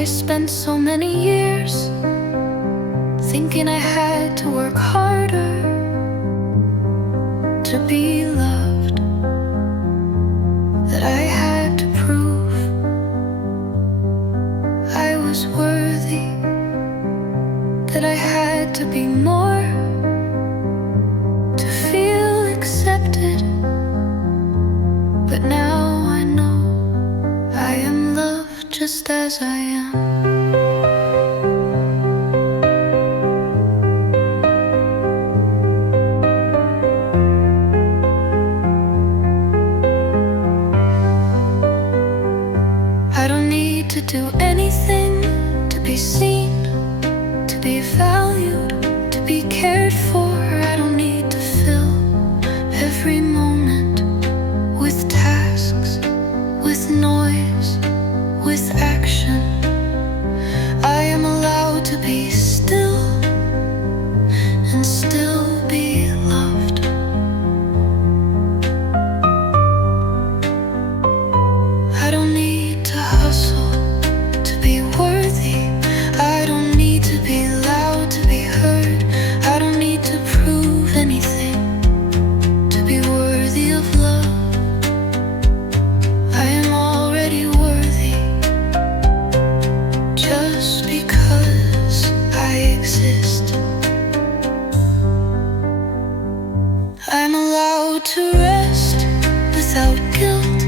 I spent so many years thinking I had to work harder to be loved, that I had to prove I was worthy, that I had to be more to feel accepted. But now I know I am loved just as I am. I don't need to do anything to be seen, to be valued, to be cared for. I don't need to fill every moment with tasks, with noise, with action. I am allowed to be still and still be loved. I don't need to hustle to be worthy. I don't need to be loud to be heard. I don't need to prove anything to be worthy of love. I am already worthy just because I exist. I'm allowed to rest without guilt,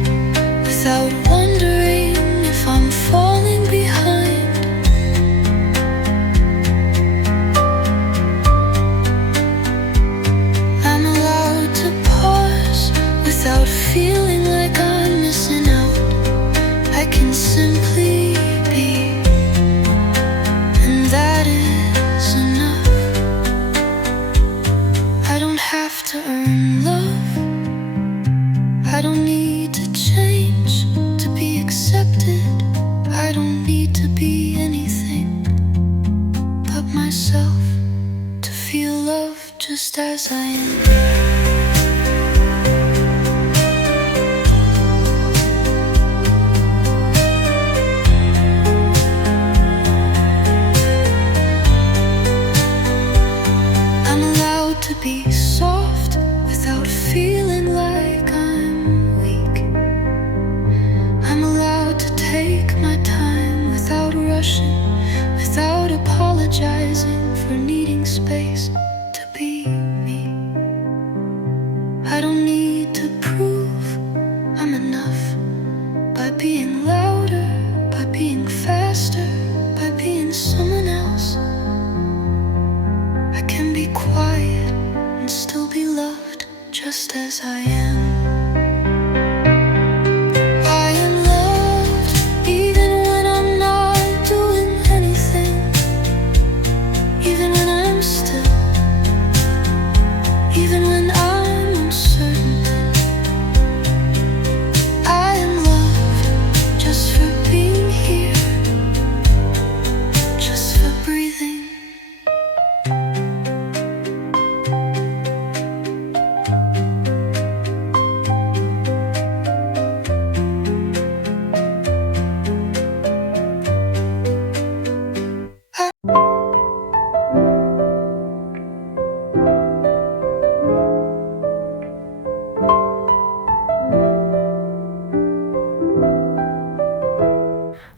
without wondering if I'm falling behind. I'm allowed to pause without feeling like I'm missing out. I can simply be, and that is enough. I don't have to earn love. I don't need to change to be accepted. I don't need to be anything but myself to feel loved just as I am. I'm allowed to be soft without feeling like I'm weak. I'm allowed to take my time without rushing, without apologizing for needing space to be me. I don't need to prove I'm enough by being louder, by being faster, by being someone else. I can be quiet and still be loved just as I am. I am loved even when I'm not doing anything, even when I'm still, even when I'm uncertain. I am loved just for being here, just for breathing.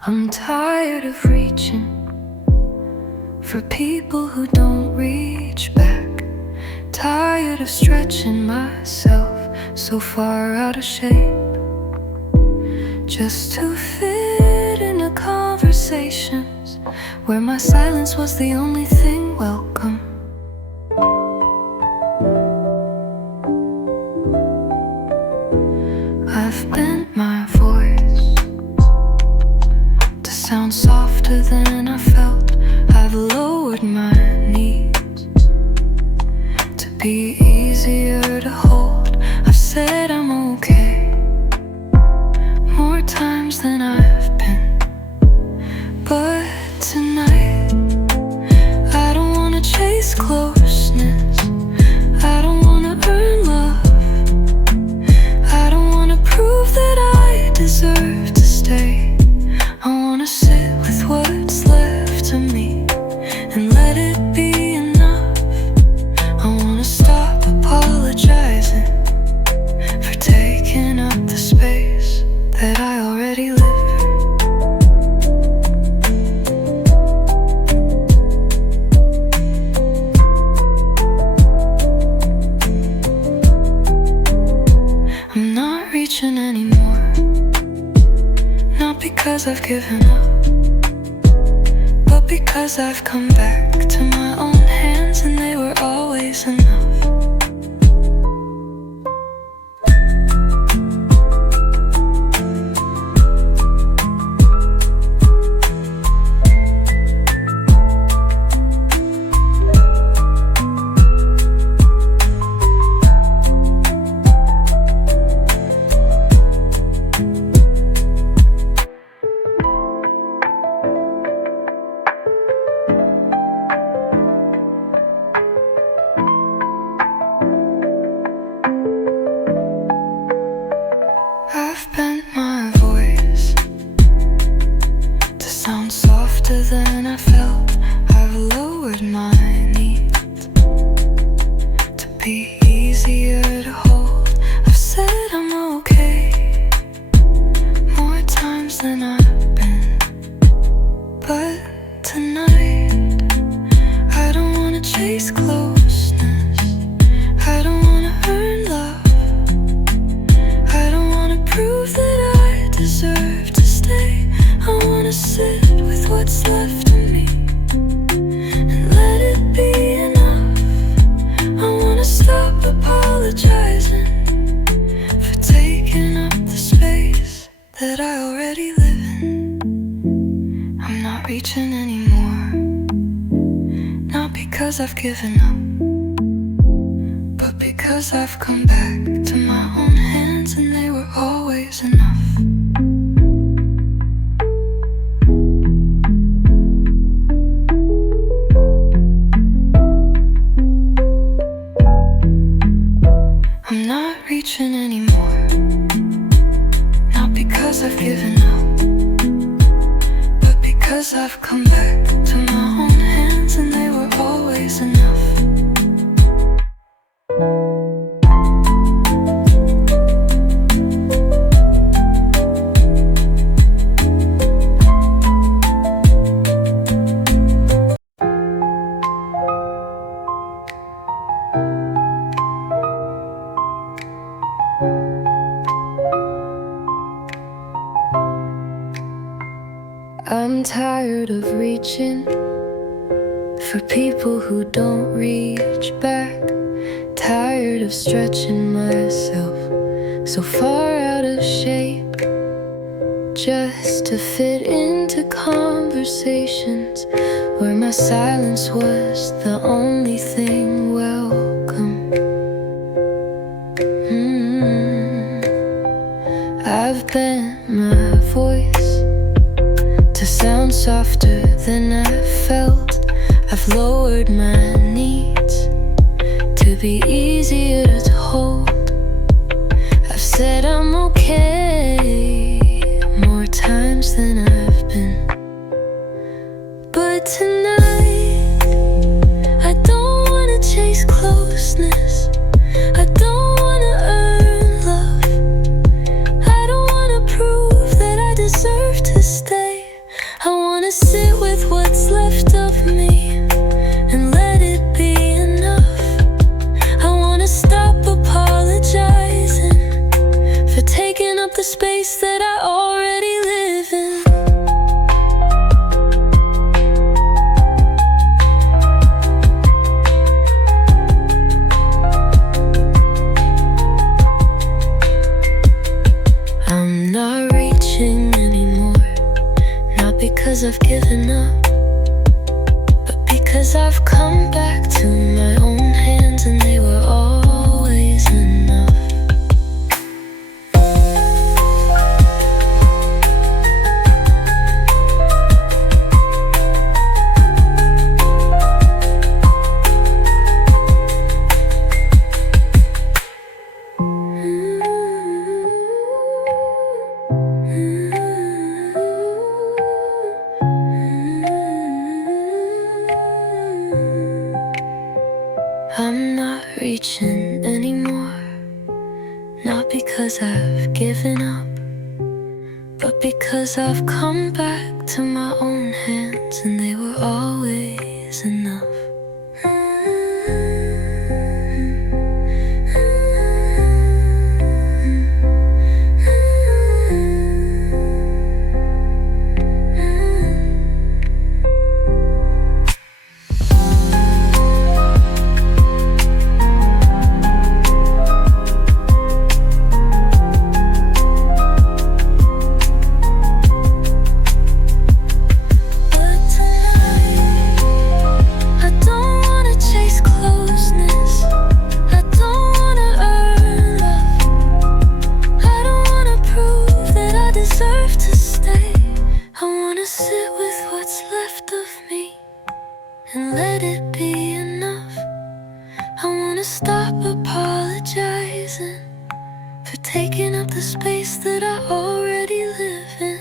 I'm tired of reaching for people who don't reach back. Tired of stretching myself so far out of shape just to fit into conversations where my silence was the only thing welcome. I've bent my voice to sound softer than I felt. I've lowered my needs to be easier to hold. I've said I'm okay more times than I've been, but tonight I don't wanna chase let it be enough. I wanna stop apologizing for taking up the space that I already live. I'm not reaching anymore, not because I've given up, but because I've come back to my own hands, and they were always enough. I've bent my voice to sound softer than I felt. I've lowered my needs to be easier to hold. I've said I'm okay more times than I've been, but tonight I don't wanna chase closeness, I don't wanna earn love, I don't wanna prove that I deserve to stay. I wanna sit with what's left of me and let it be enough. I wanna stop apologizing for taking up the space that I already live in. I'm not reaching anymore, not because I've given up, but because I've come back to my own hands, and they were always enough. I'm not reaching anymore, not because I've given up, but because I've come back to my own hands, and they were always enough. I'm tired of reaching for people who don't reach back. Tired of stretching myself so far out of shape just to fit into conversations where my silence was the only thing welcome. I've bent my voice to sound softer than I felt. I've lowered my needs to be easier to hold. I've said I'm okay more times than I've been, but tonight I don't wanna chase closeness, I don't wanna earn love, I don't wanna prove that I deserve to stay. I wanna sit with what's left of me and let it be enough. I wanna stop apologizing for taking up the space that I already live in. I'm not reaching anymore, not because I've given up, but because I've come back to my own hands, and they were always enough. reaching anymore. Not because I've given up, but because I've come back to my own hands, and they were always enough. Taking up the space that I already live in.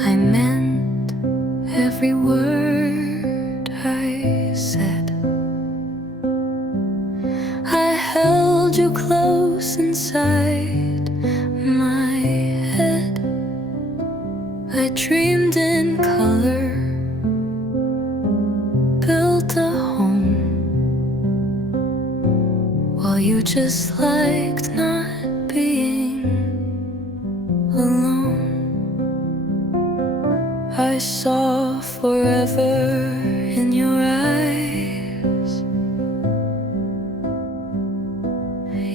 I meant every word I said. I held you close inside my head. I dreamed in color, built a home, while you just liked not being alone. I saw forever in your eyes.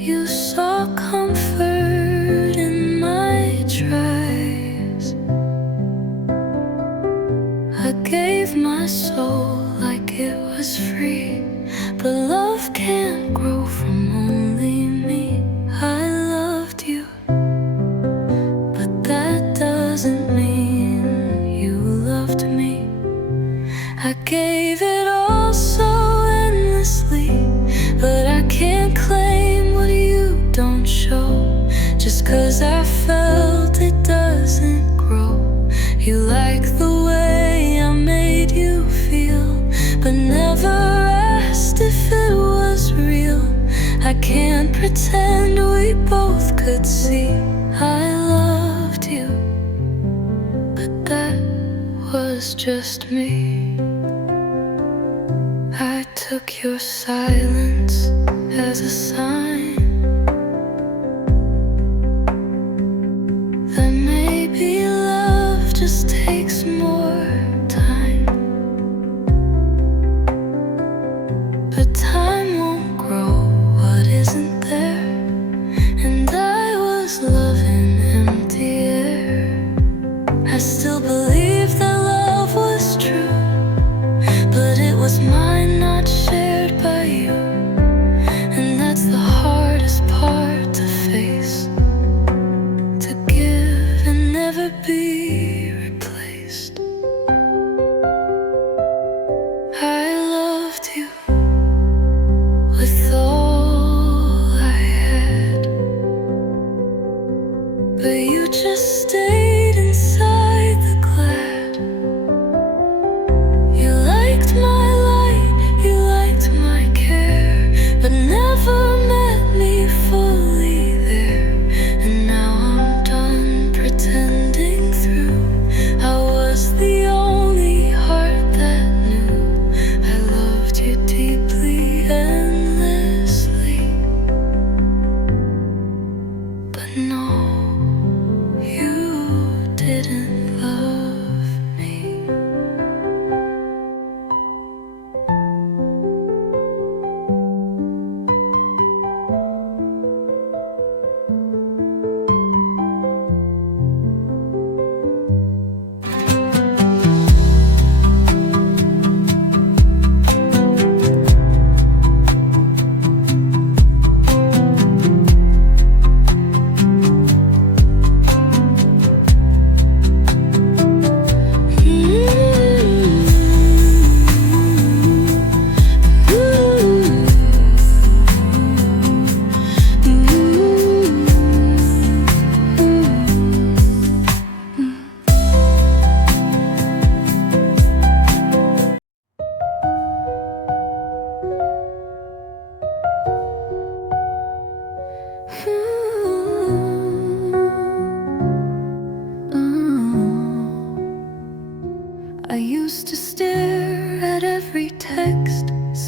You saw comfort in my tries. I gave my soul like it was free, but love can't grow from only me. I loved you, but that doesn't mean you loved me. I gave it all so endlessly, but I can't claim what you don't show. Just 'cause I felt it doesn't grow. You like the way I made you feel, but never asked if it was real. I can't pretend we both could see I loved you, but that was just me. I took your silence as a sign that maybe love just takes more time. But time won't grow what isn't there, and I was loving empty air. I still believe that love was true, but it was mine, not shared by you. And that's the hard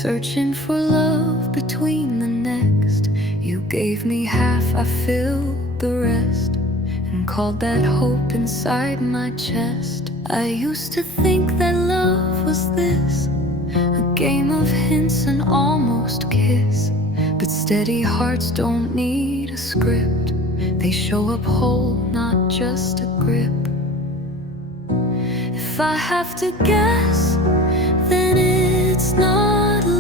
searching for love between the next. You gave me half, I filled the rest, and called that hope inside my chest. I used to think that love was this, a game of hints and almost kiss. But steady hearts don't need a script, they show up whole, not just a grip. If I have to guess, then it's not love.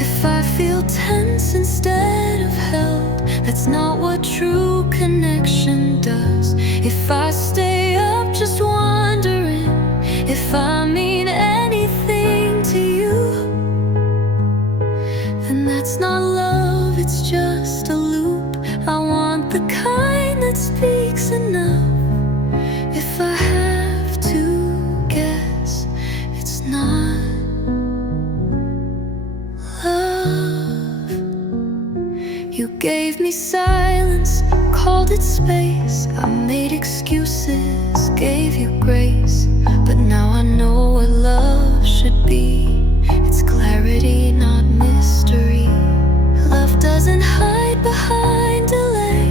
If I feel tense instead of held, that's not what true connection does. If I stay up just wondering if I mean anything to you, then that's not love, it's just a loop. I want the kind that speaks enough. If I have to guess, it's not love. You gave me silence, called it space. I made excuses, gave you grace. But now I know what love should be. It's clarity, not mystery. Love doesn't hide behind delay.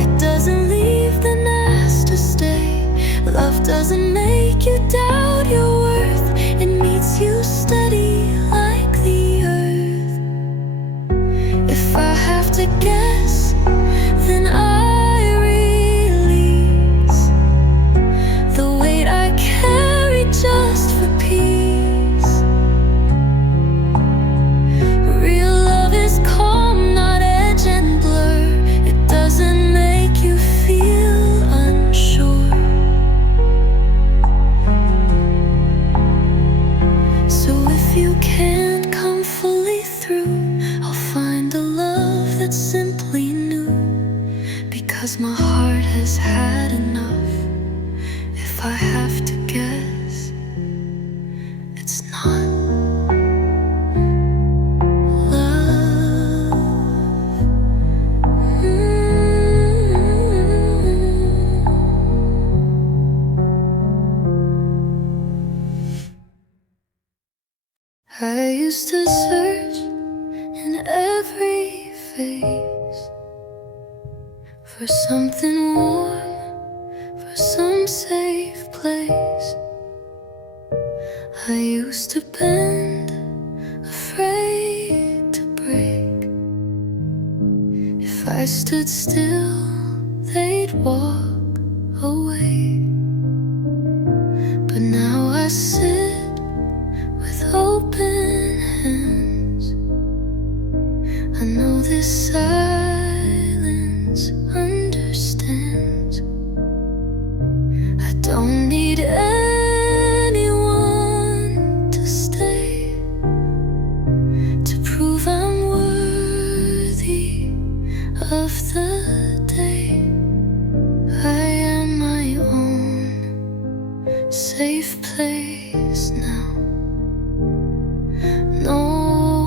It doesn't leave the nest to stay. Love doesn't make you doubt your worth. It meets you steady like the earth. If I have to guess, then I release the weight I carry just for peace. Real love is calm, not edge and blur. It doesn't make you feel unsure. So if you can't come fully through, I'll find a love that's simply new, because my heart has had enough. If I have to guess, it's not love. I used to search in every face for something warm, for some safe place. I used to bend, afraid to break. If I stood still, they'd walk away. But now I sit with open hands. I know this silence understands. I don't need anyone to stay to prove I'm worthy of the day. I am my own safe place now. No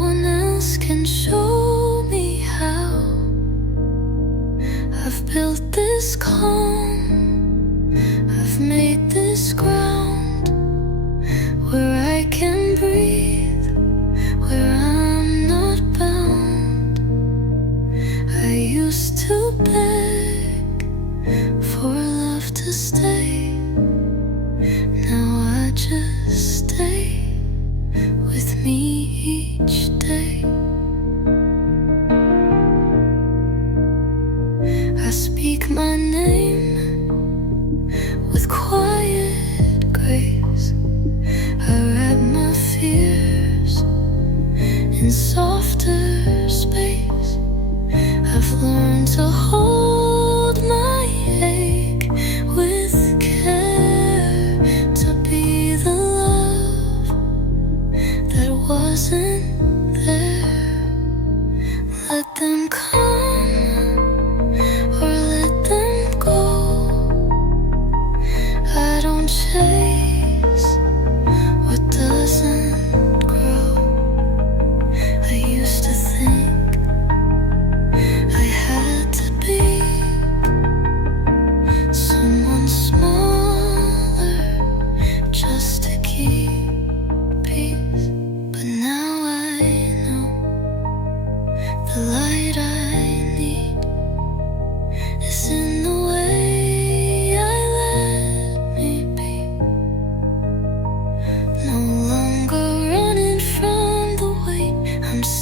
one else can show me how. I've built this calm, I've made this ground where I can breathe, where I'm not bound. I used to beg for love to stay. Now I just stay with me each day. I speak my name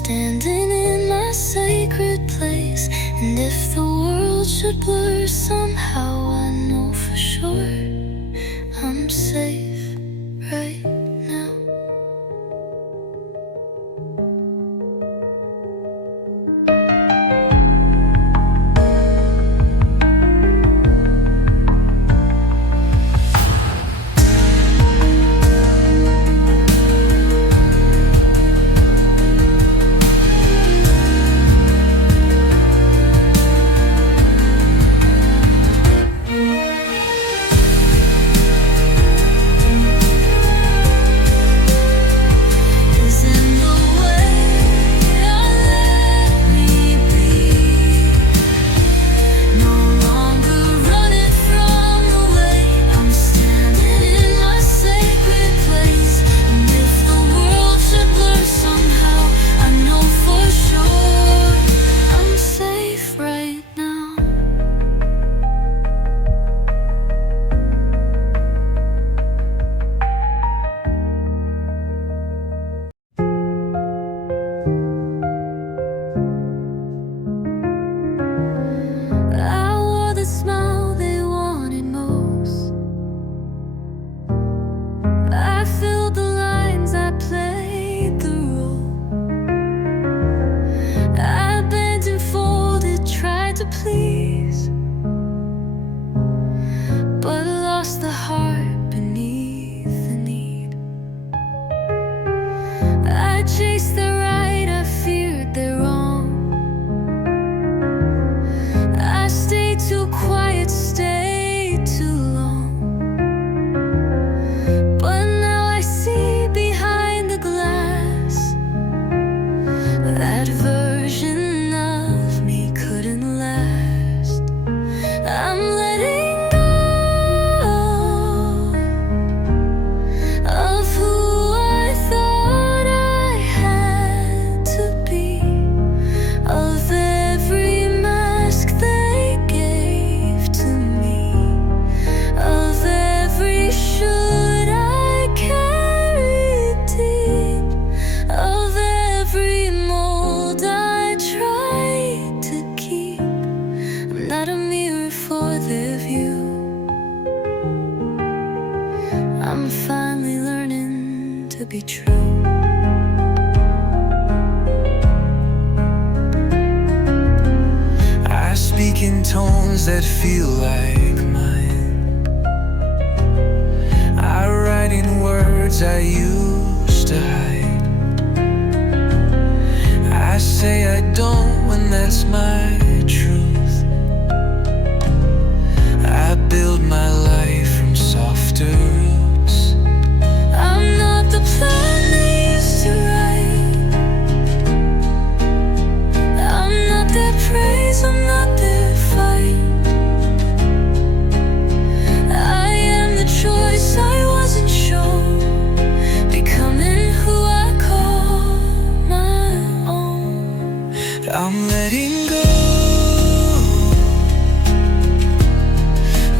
standing in my sacred place. And if the world should blur somehow, I know for sure I'm safe right now. I'm finally learning to be true. I speak in tones that feel like mine. I write in words I used to hide. I say I don't when that's my truth. I build my life from softer roots. I'm not the plan they used to write. I'm not their praise, I'm not their fight. I am the choice I wasn't sure, becoming who I call my own. I'm letting go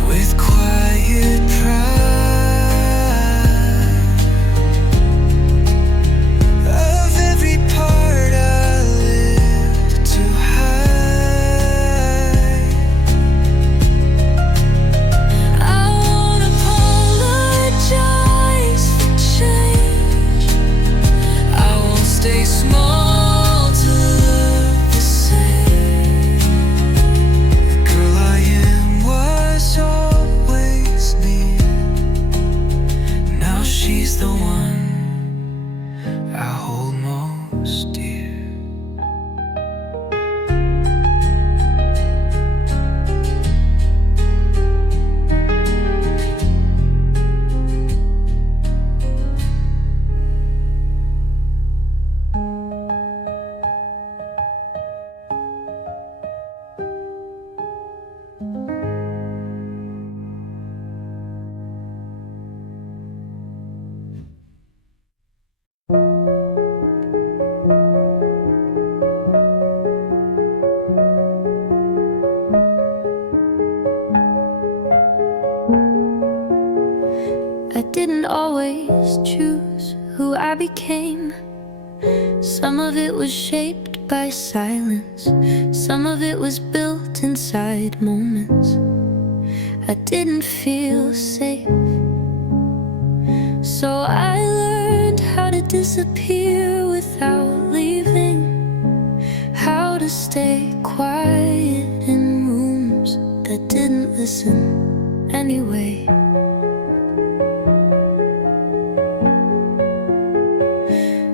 with quiet pride of every part I live to hide. I won't apologize for change. I won't stay small to look the same. The girl I am was always near. Now she's the one I hold most dear. I didn't always choose who I became. Some of it was shaped by silence, some of it was built inside moments I didn't feel safe. So I learned how to disappear without leaving, how to stay quiet in rooms that didn't listen anyway.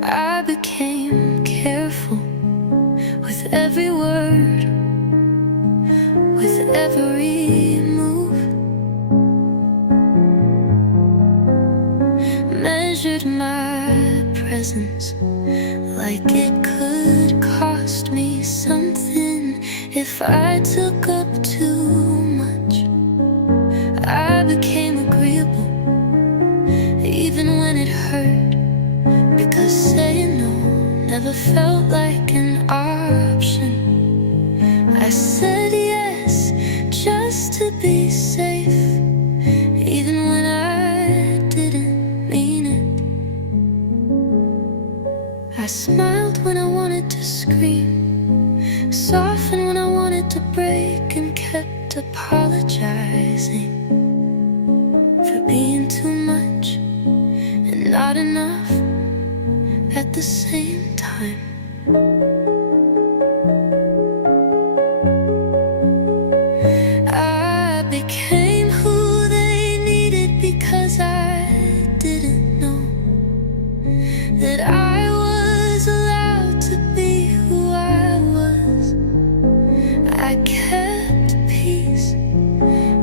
I became careful with every word, with every move, measured my presence like it could cost me something if I took up too much. I became agreeable even when it hurt, because saying no never felt like an option. I said yes just to be safe, even when I didn't mean it. I smiled when I wanted to scream, softened when I wanted to break, and kept apologizing for being too much and not enough at the same time. I became who they needed because I didn't know that I was allowed to be who I was. I kept peace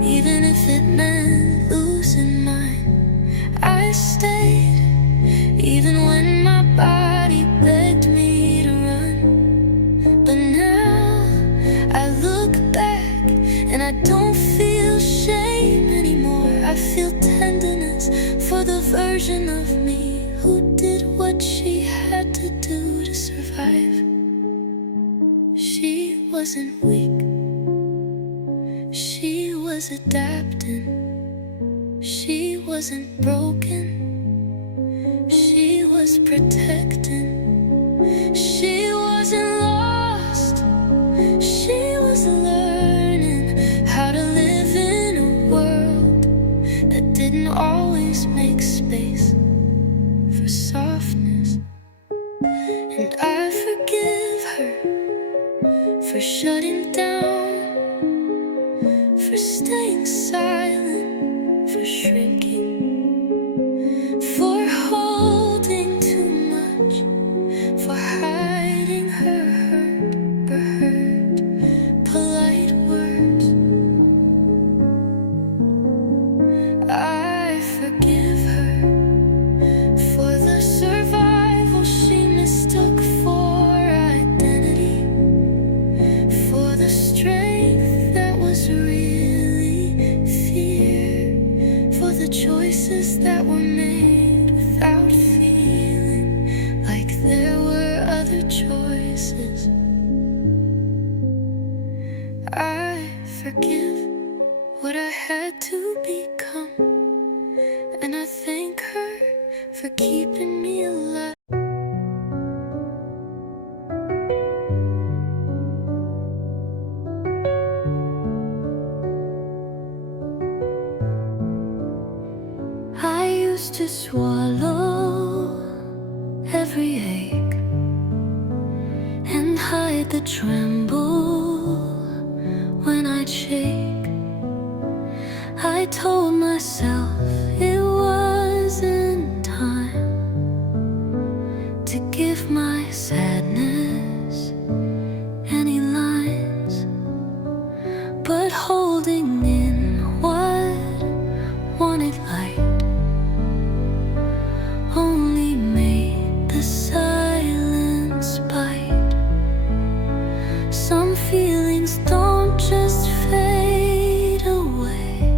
even if it meant losing mine. I stayed even when my body begged me to run. But now I look back and I don't feel shame anymore. I feel tenderness for the version of me who did what she had to do to survive. She wasn't weak, she was adapting. She wasn't broken, she was protecting. She wasn't lost, she was learning how to live in a world that didn't always make space for softness. And I forgive her for shutting down, for staying silent, for shrinking, for holding too much, for hiding her hurt, polite words. I forgive her for the survival she mistook for identity, for the strength that was really fear, for the choices that were made without feeling like there were other choices. I forgive what I had to become, and I thank her for keeping me alive. I used to swallow every ache and hide the tremble when I'd shake. I told myself it wasn't time to give my sadness any lines, but holding in what wanted light only made the silence bite. Some feelings don't just fade away,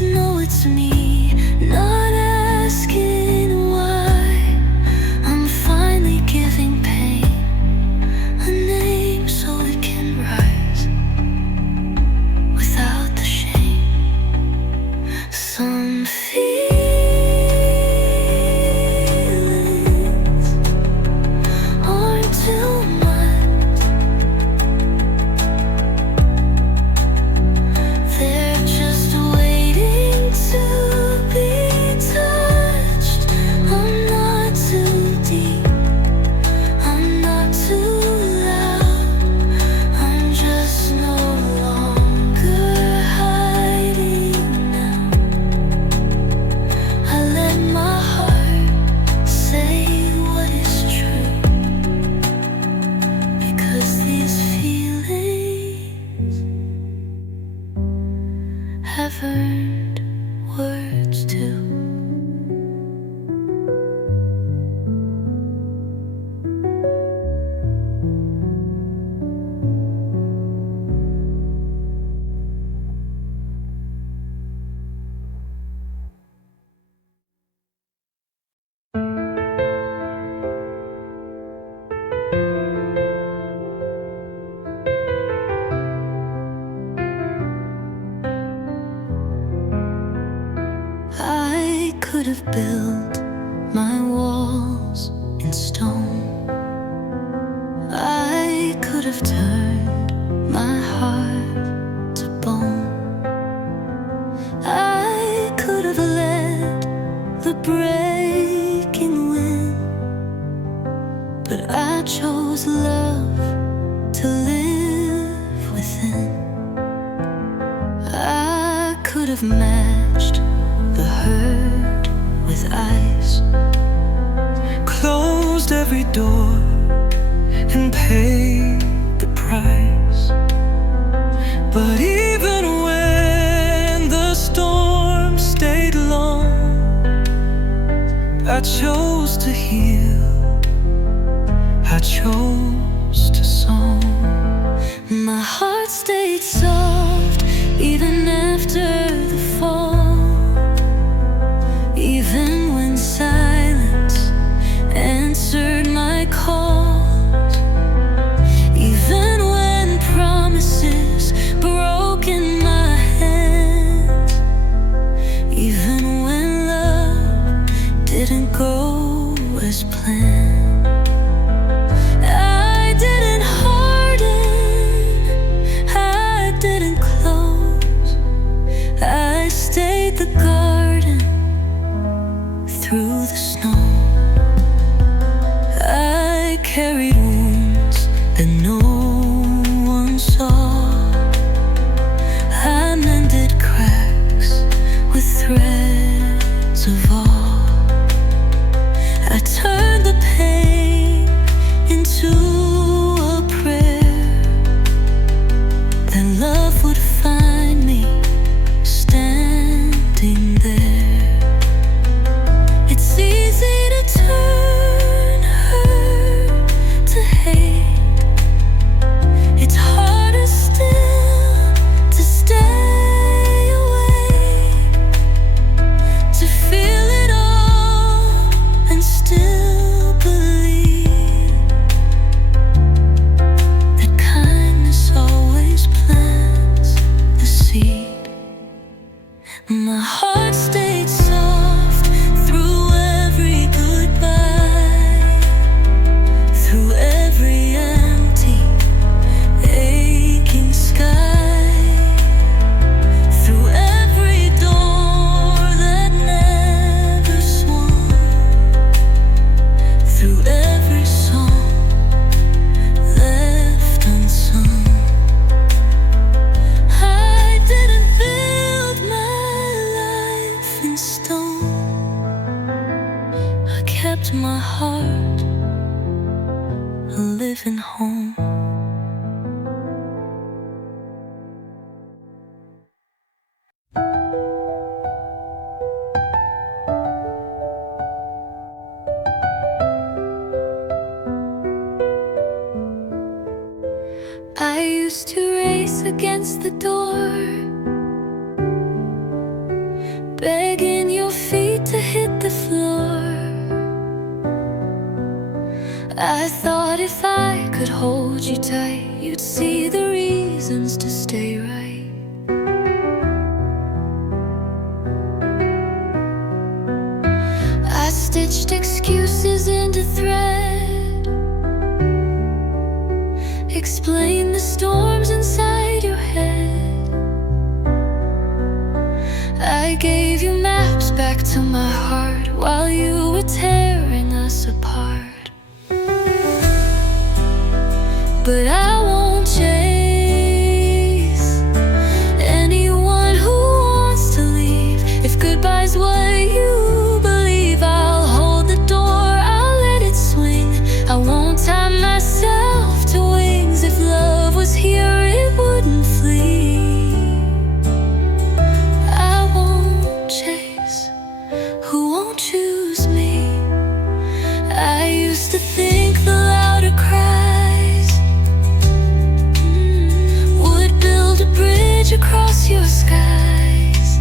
just know it's me, not asking why. I'm finally giving pain a name so it can rise without the shame. Some feelings aren't too much, they're just waiting to be touched. I'm not too deep, I'm not too loud, I'm just no longer hiding now. I let my heart say what is true, because these feelings have earned words too. I could have built my walls in stone. I could have turned my heart to bone. I could have let the breaking win, but I chose love to live within. I could have matched the hurt with ice, Closed every door and paid the price. But even when the storm stayed long, I chose to heal, I chose to song. my heart stayed soft even after the fall, even when silence answered my calls, even when promises broke in my hands, even when love didn't go as planned. I didn't harden, I didn't close, I stayed the garden through the snow. I carried wounds that no one saw. I mended cracks with threads of awe. I turned the pain into a prayer that love would find me standing there. It's easy to turn hurt to hate. It's harder still to stay awake, to feel it all and still believe that kindness always plants the seed. My heart stayed soft through every goodbye, through every empty, aching sky, through every door that never swung, through every song left unsung. I didn't build my life in stone, I kept my heart a living home. I used to race against the door, I thought if I could hold you tight, you'd see the reasons to stay right. I stitched excuses into thread, explained the storms inside your head. I gave you maps back to my heart while you were tearing us apart. But I won't chase anyone who wants to leave. If goodbye's what you believe, I'll hold the door, I'll let it swing. I won't tie myself to wings. If love was here, it wouldn't flee. I won't chase who won't choose me. I used to think the louder cries would build a bridge across your skies.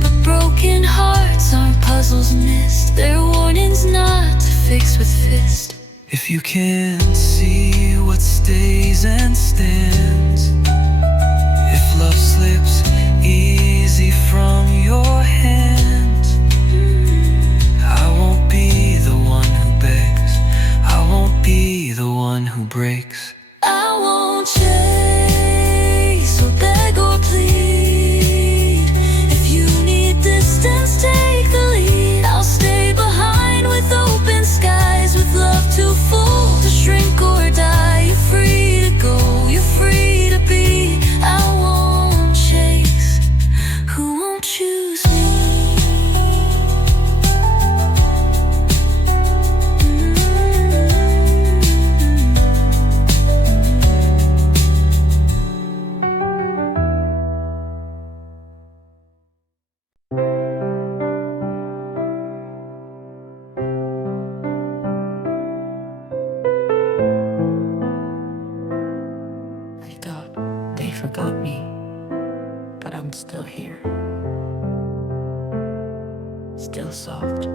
But broken hearts aren't puzzles missed. They're warnings not to fix with fist. If you can't see what stays and stands, if love slips easy from your hands, I won't be the one who begs, I won't be the one who breaks. I won't chase or beg or plead. If you need distance, take the lead. I'll stay behind with open skies, with love too full to shrink or die. You're free to go, you're free to be. I won't chase who won't choose me. I thought they forgot me, but I'm still here. Still soft.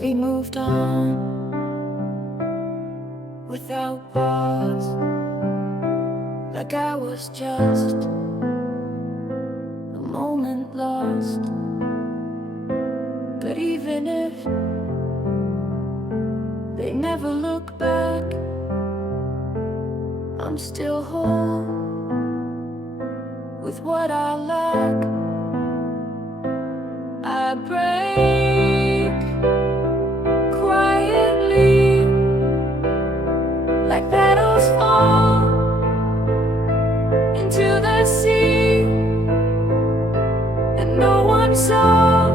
We moved on without pause, like I was just a moment lost. But even if they never look back, I'm still whole with what I lack. I break quietly, like petals fall into the sea, and no one saw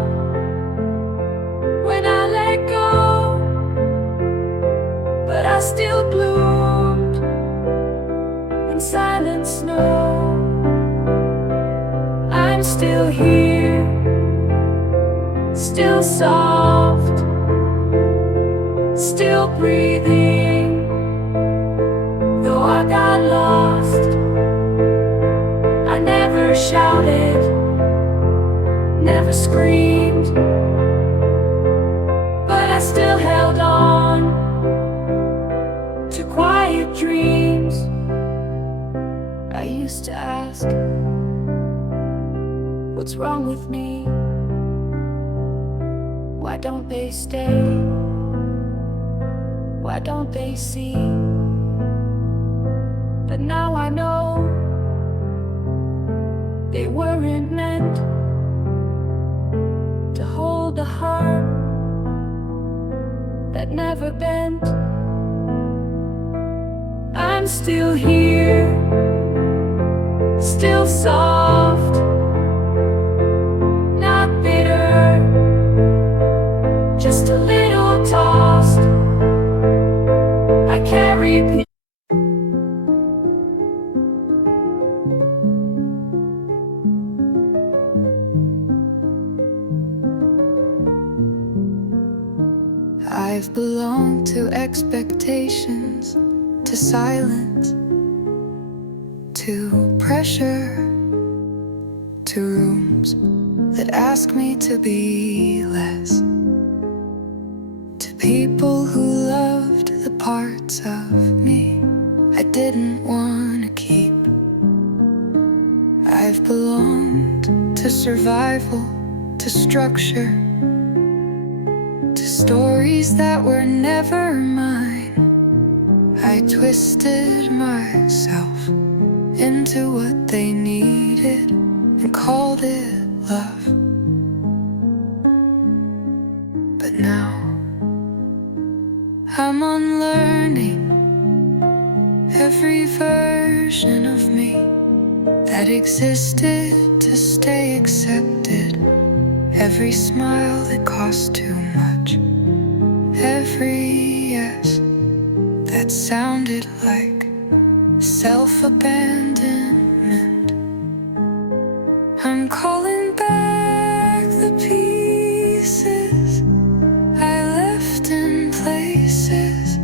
when I let go, but I still bloomed in silent snow. I'm still here, still soft, still breathing. Though I got lost, I never shouted, never screamed, but I still held on to quiet dreams. I used to ask, what's wrong with me? Why don't they stay? Why don't they see? But now I know they weren't meant to hold a heart that never bent. I'm still here, still soft, not bitter, just a little tossed. I carry I've belonged to expectations, to silence, to pressure, to rooms that ask me to be less. people who loved the parts of me I didn't want to keep. I've belonged to survival, to structure, to stories that were never mine. I twisted myself into what they needed and called it love. But now I'm unlearning every version of me that existed to stay accepted. Every smile that cost too much, every yes that sounded like self-abandonment. I'm calling back the pieces I left in places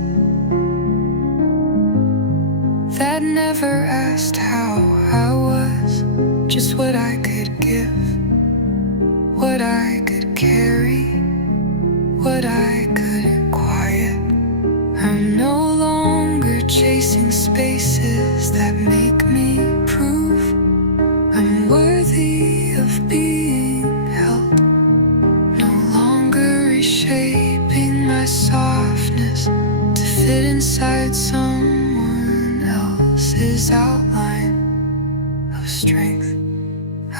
that never asked how I was, just what I could give, what I could carry, what I couldn't quiet. I'm no longer chasing spaces that make me prove I'm worthy of being held. No longer reshaping my softness to fit inside someone else's outline of strength.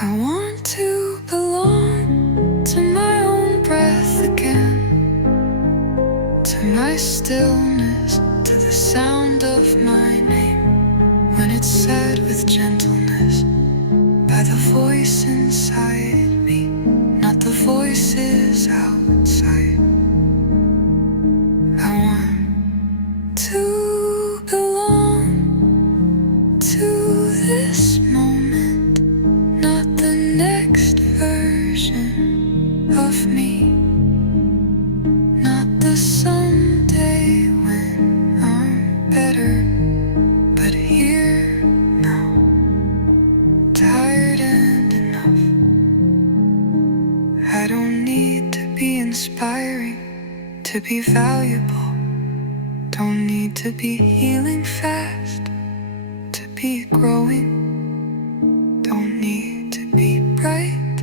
I want to belong to my own breath again, to my stillness, to the sound of my name when it's said with gentleness by the voice inside me, not the voices outside. I want to belong to this moment, not the next version of me, not the someday when I'm better, but here now, tired and enough. I don't need to be inspiring to be valuable. Don't need to be healing fast to be growing. Don't need to be bright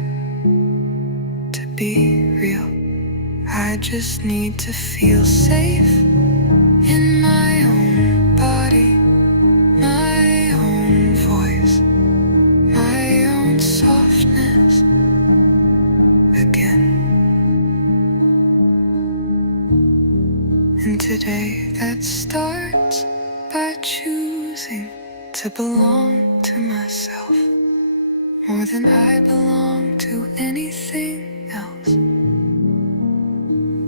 to be real. I just need to feel safe in my own body, my own voice, my own softness again. And today that starts by choosing to belong to myself more than I belong to anything else.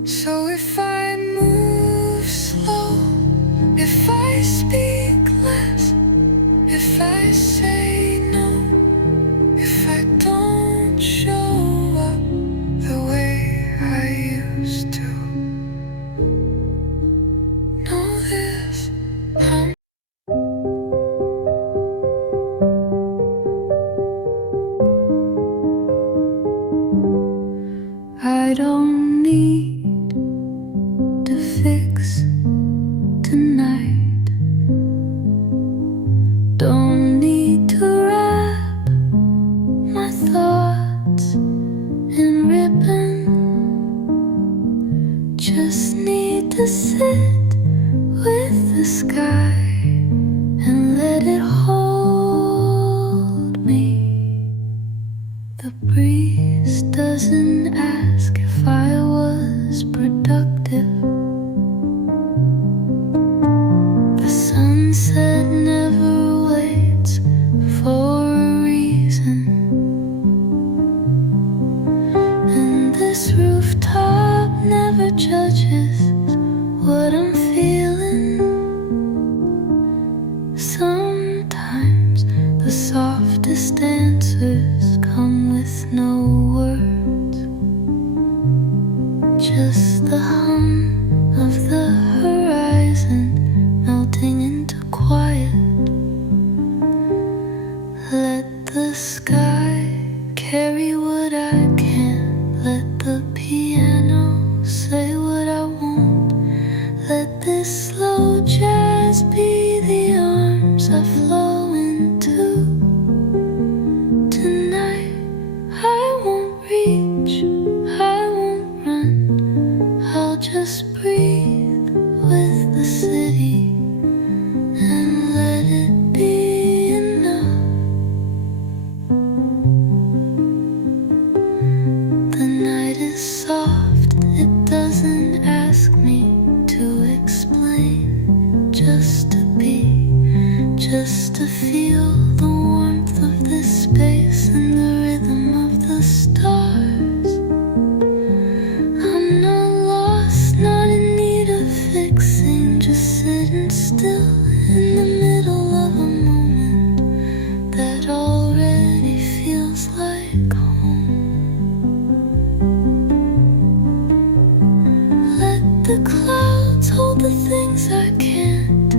So if I move slow, if I speak less, if I say no, if I don't show up the way I used to, know this, I don't need to fix tonight. Don't need to wrap my thoughts in ribbon. Just need to sit with the sky and let it hold me. The breeze doesn't ask if I was productive. The sunset never waits for a reason. And this rooftop never judges what I'm feeling. Sometimes breathe with the city and let it be enough. The night is soft, it doesn't ask me to explain, just to be, just to feel the warmth of this space and the rhythm of the stars. I'm not lost, not in need of fixing, just sitting still in the middle of a moment that already feels like home. Let the clouds hold the things I can't.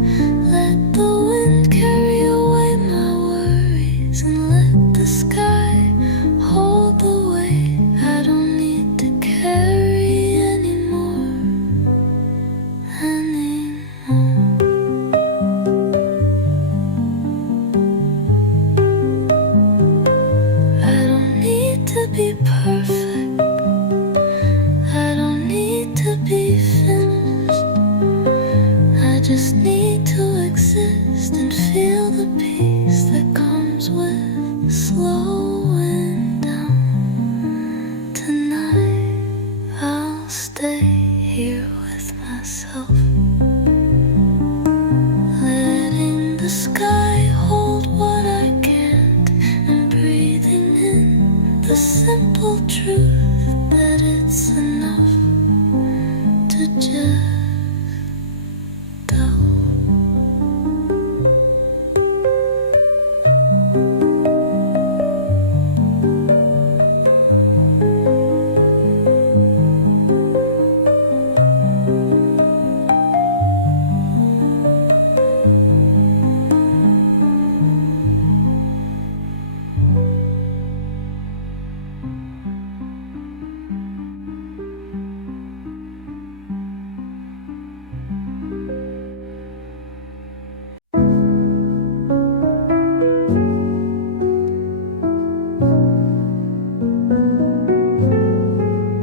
Let the wind carry away my worries, and let the sky hold the weight I don't need to carry anymore. I don't need to be perfect. I don't need to be finished. I just need to exist and feel the peace that comes with slowing down. Tonight I'll stay here with myself, letting the sky hold what I can't, and breathing in the simple truth that it's enough to just go.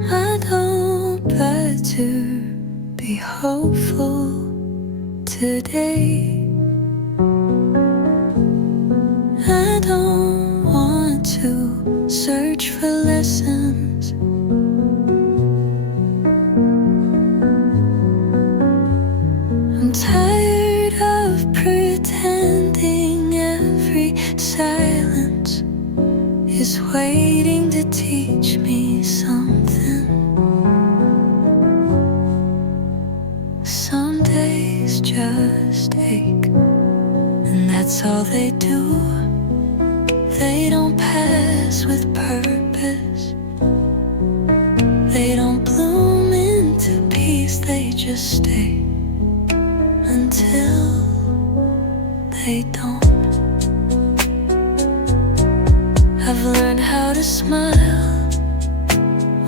I don't try to be hopeful today. I don't want to search for lessons. I'm tired of pretending every silence is waiting to teach me something. Some days just ache, and that's all they do. They don't pass with purpose. They don't bloom into peace. They just stay until they don't. I've learned how to smile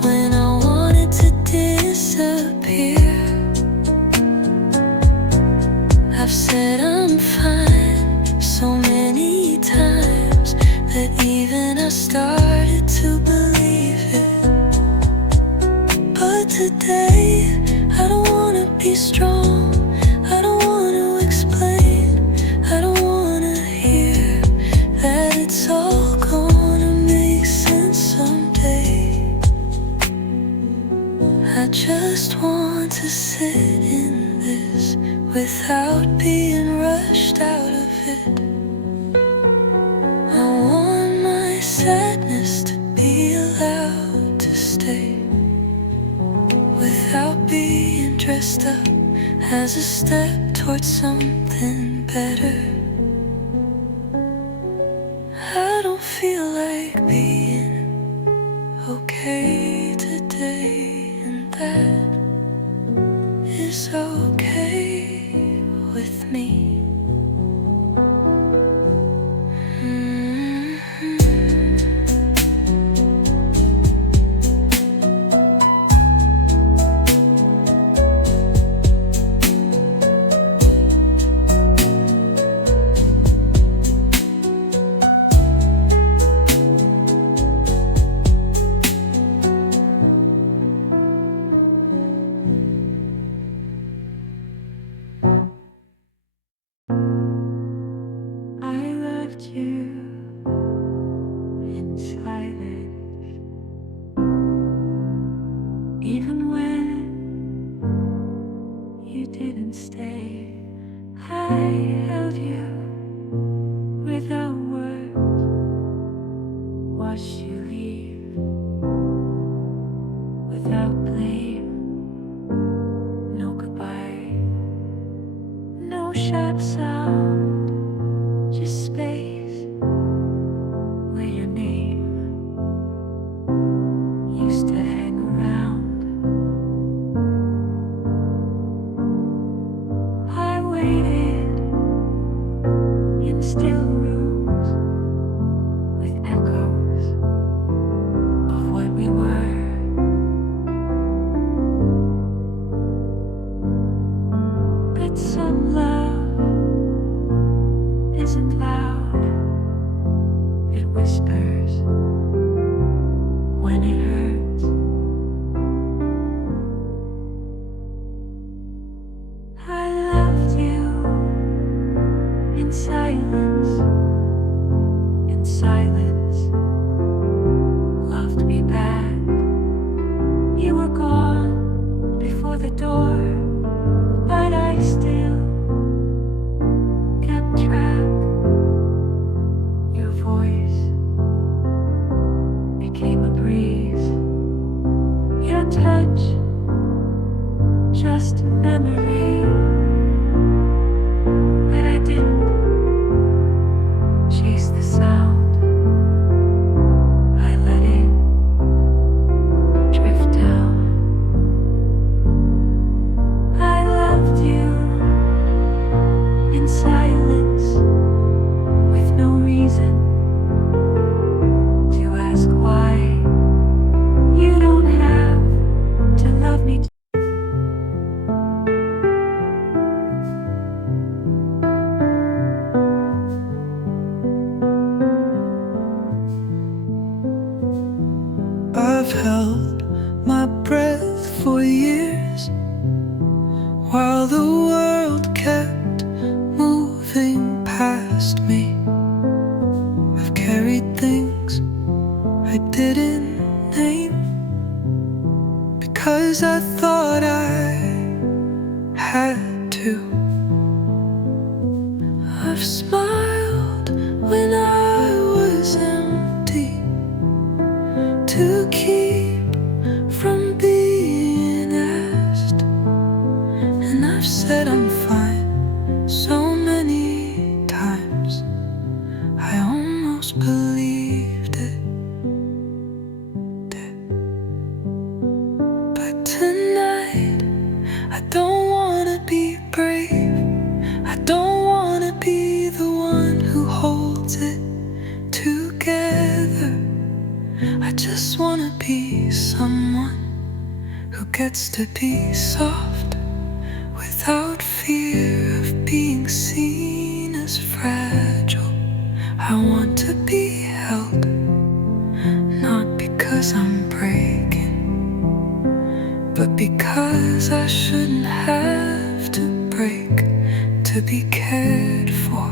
when I wanted to disappear. I've said I'm fine so many times that even I started to believe it. But today I don't wanna be strong. I don't wanna explain. I don't wanna hear that it's all gonna make sense someday. I just want to sit in this without being rushed out of it. I want my sadness to be allowed to stay without being dressed up as a step towards something better. I don't feel like being okay today, and that is okay with me. didn't stay. I held you without words, watched you leave without blame. No goodbye, no sharp sound, just space where your name used to hang around. I waited in still rooms with echoes of what we were. But some love isn't loud, it whispers when it hurts. I loved you in silence, in silence, loved me back. You were gone before the door, but I still kept track. Your voice became a breeze, your touch just a memory. But I didn't chase the sound, I let it drift down. I loved you in silence, with no reason to ask why. You don't have to love me. I've held my breath for years while the world kept moving past me. I've carried things I didn't name because I thought I had to. I've smiled when I was empty to keep from being asked, and I've said I'm fine so many times I almost believed it. But tonight I don't wanna be brave, I don't wanna be the one who holds it together. I just wanna be someone who gets to be soft without fear of being seen as fragile. I want to be held, not because I'm breaking, but because I shouldn't have to break to be cared for.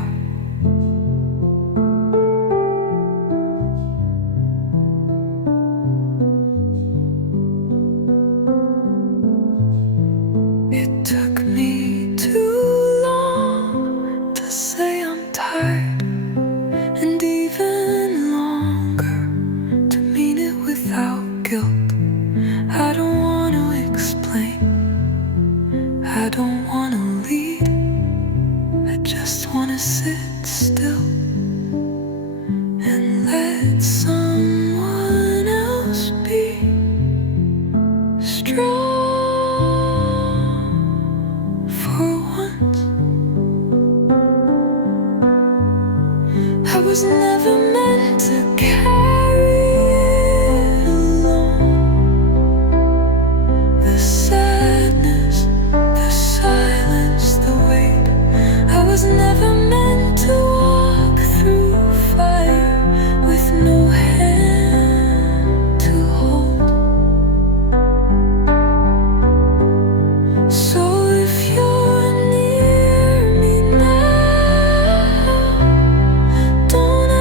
It took me too long to say I'm tired, and even longer to mean it without guilt. I don't want to explain, I don't want to lead, I just want to sit still and let someone else be strong. For once, I was never meant to carry it alone. The sadness, the silence, the weight. I was never meant to walk through fire with no hand to hold. So if you're near me now, don't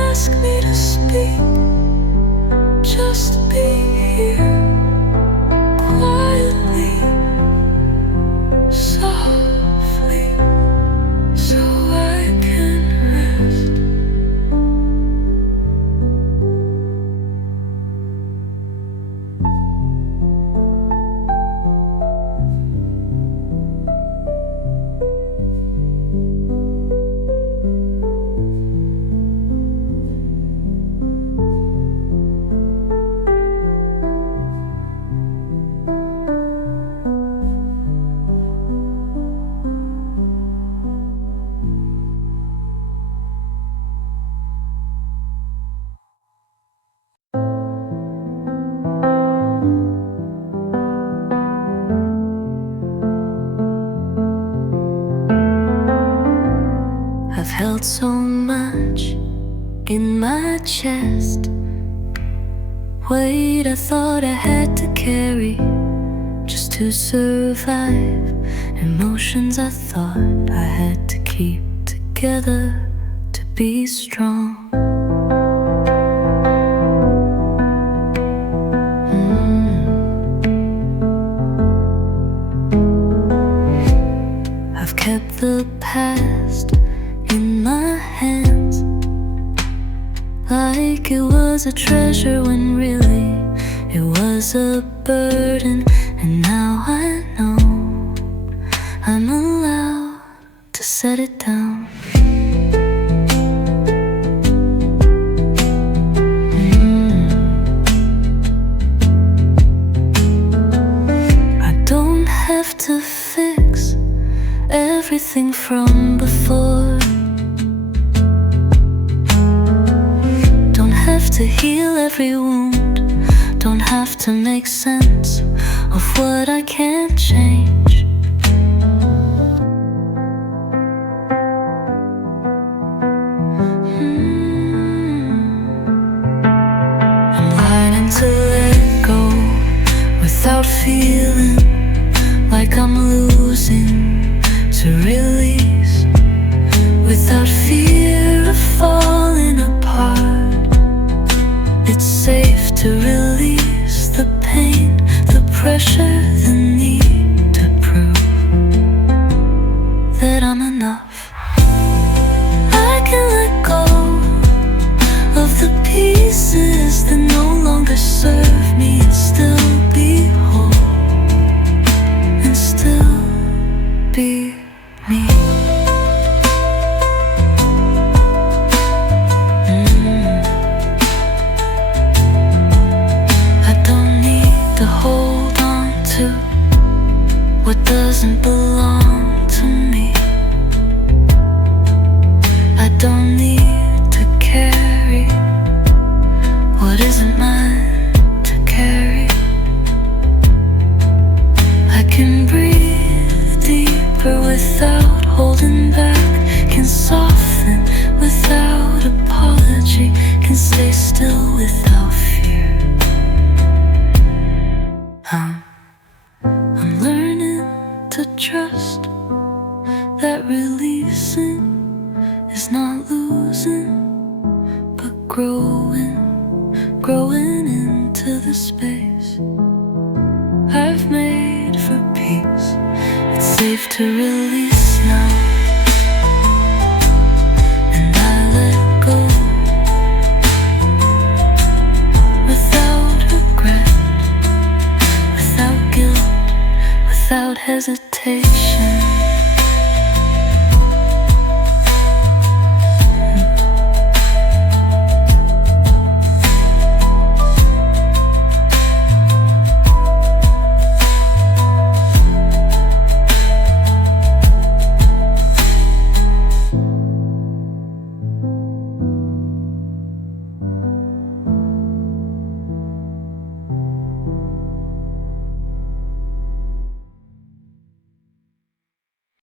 held so much in my chest. Weight I thought I had to carry just to survive. Emotions I thought I had to keep together to be strong. I've kept the past in my hands like it was a treasure when really it was a burden. And now I know I'm allowed to set it down. I don't have to fix everything from before. Don't have to heal every wound. Don't have to make sense of what I can't change. I'm learning to let go without feeling like I'm losing, to release without fear of falling apart. It's safe to release the pain, the pressure, the need to prove that I'm enough. I can let go of the pieces that no longer serve me and still be whole and still be me. Hold on to what doesn't belong to me. I don't need to carry what isn't mine to carry. I can breathe deeper without holding back, can soften without apology, can stay still without fear. I'm learning to trust that releasing is not losing, but growing into the space I've made for peace. It's safe to release now, and I let go without regret, without guilt, without hesitation.